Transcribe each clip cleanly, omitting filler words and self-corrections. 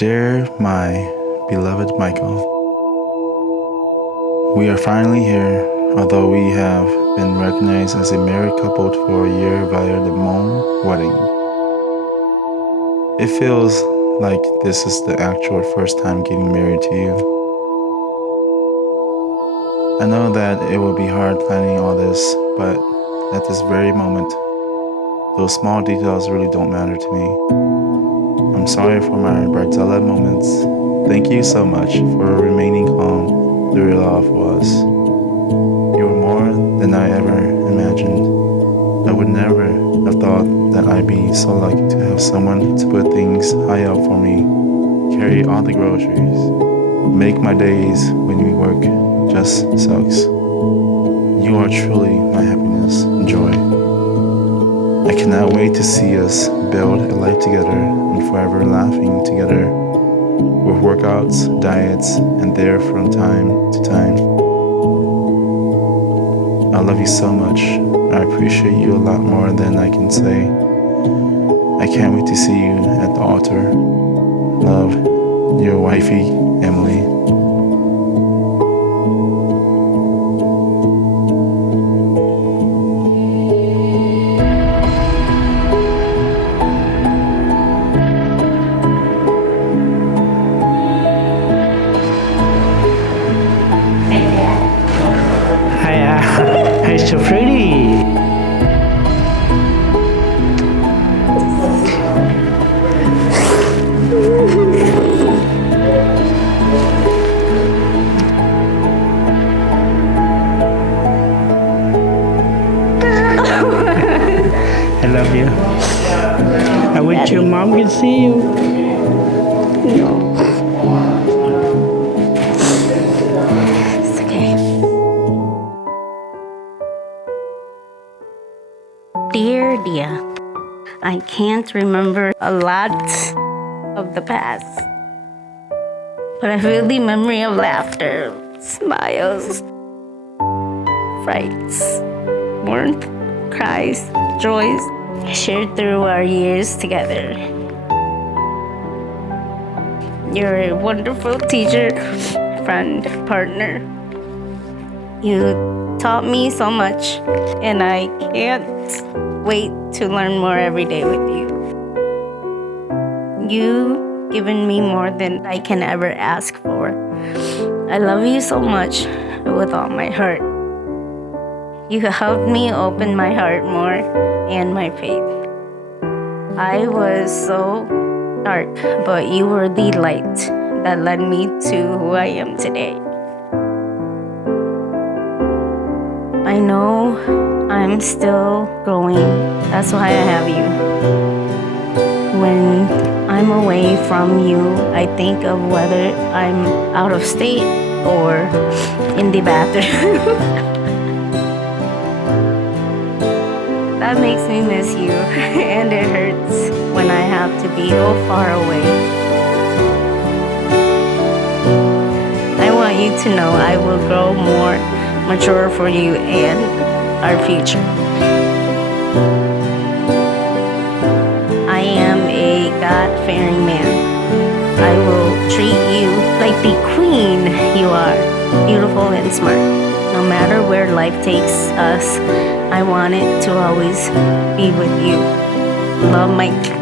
Dear my beloved Michael, we are finally here, although we have been recognized as a married couple for a year via the Hmong wedding. It feels like this is the actual first time getting married to you. I know that it will be hard planning all this, but at this very moment, those small details really don't matter to me. I'm sorry for my Bridezilla moments. Thank you so much for remaining calm through it all for us. You were more than I ever imagined. I would never have thought that I'd be so lucky to have someone to put things high up for me, carry all the groceries, make my days when we work just sucks. You are truly my happiness and joy. I cannot wait to see us build a life together and forever laughing together with workouts, diets, and there from time to time. I love you so much. I appreciate you a lot more than I can say. I can't wait to see you at the altar. Love, your wifey, Emily. Hi, so pretty. I love you. I wish your mom could see you. It's okay. Dear, I can't remember a lot of the past, but I feel the memory of laughter, smiles, frights, warmth, cries, joys shared through our years together. You're a wonderful teacher, friend, partner. You taught me so much, and I can't wait to learn more every day with you. You've given me more than I can ever ask for. I love you so much with all my heart. You helped me open my heart more and my faith. I was so dark, but you were the light that led me to who I am today. I know I'm still growing. That's why I have you. When I'm away from you, I think of whether I'm out of state or in the bathroom. That makes me miss you, and it hurts when I have to be so far away. I want you to know I will grow more mature for you and our future. I am a God-fearing man. I will treat you like the queen you are, beautiful and smart. No matter where life takes us, I want it to always be with you. Love, Mike.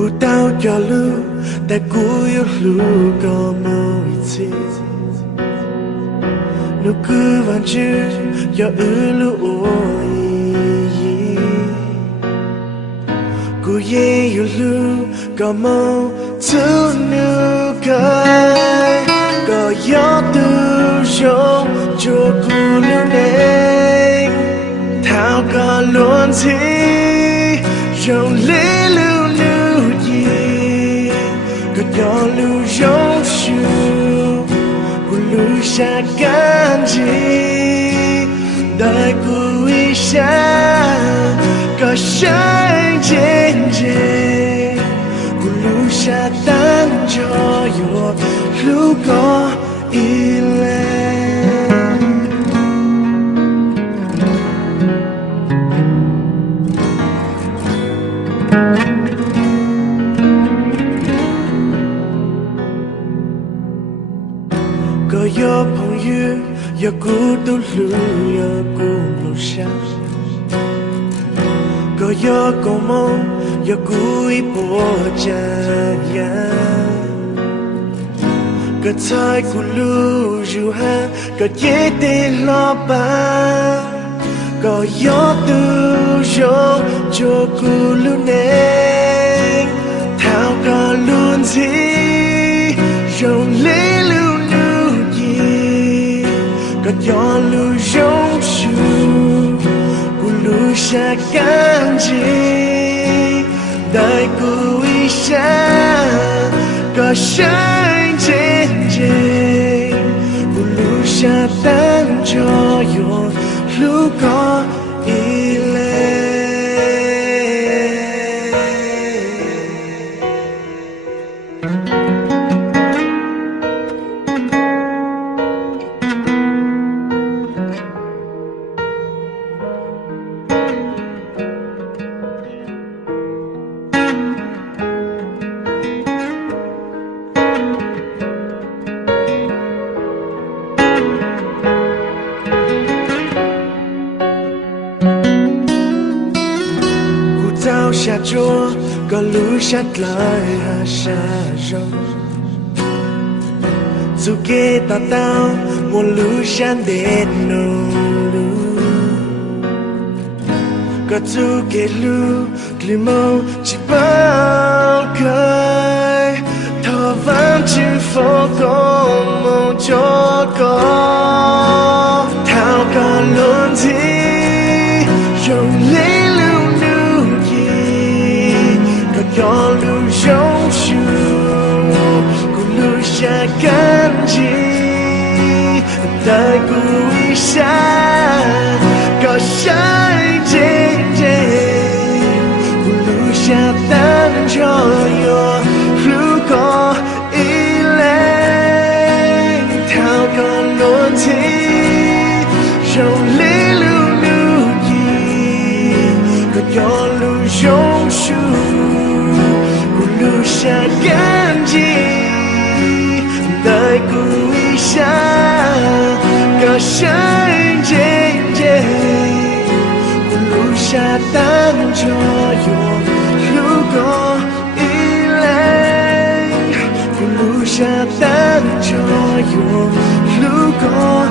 Cô tao cho lưu tại cô yêu lưu có màu chi nụ cứ vẫn chưa cho lưu ôi cô yêu lưu có màu thứ nữ cái có gió từ trong cho cô lưu nên thao có luôn gì trong lý lưu nữ gì có gió lưu trong chiều cô lưu xa can gì đời cô ý xa có sáng trên trên cô lưu xa tan cho yo lưu có ý lên có yo phong yu yo cô tu lưu yo cô lưu xa có yo cô mong yo cô ý bỏ cha ya có thay cô lưu dù ha có dễ tên lo ba có gió từ trong cho cô lưu nên thao có luôn gì trong lý lưu nữ gì có gió lưu trong chiều cô lưu xa can gì đời cô ý xa có sáng trên trên cô lưu xa tan cho yo lưu có ý lên tao xa chúa có lũ sát lại hà xa rong dù kê ta tao một lũ san đến nô lũ có dù kê lũ kli mâu chỉ bao khơi thọ vang chữ phố có mong cho có thao có luôn gì trong lý lưu nữ gì có gió lưu trong chiều cô lưu xa can gì đời cô ý xa có sáng trên trên cô lưu xa tan cho yo lưu có ý lên thao có luôn gì trong lý lưu nữ gì có gió lưu trong chiều cô lưu xa can gì đời cô ý xa có sáng trên trên cô lưu xa tan cho yo lưu có ý lên cô lưu xa tan cho yo lưu có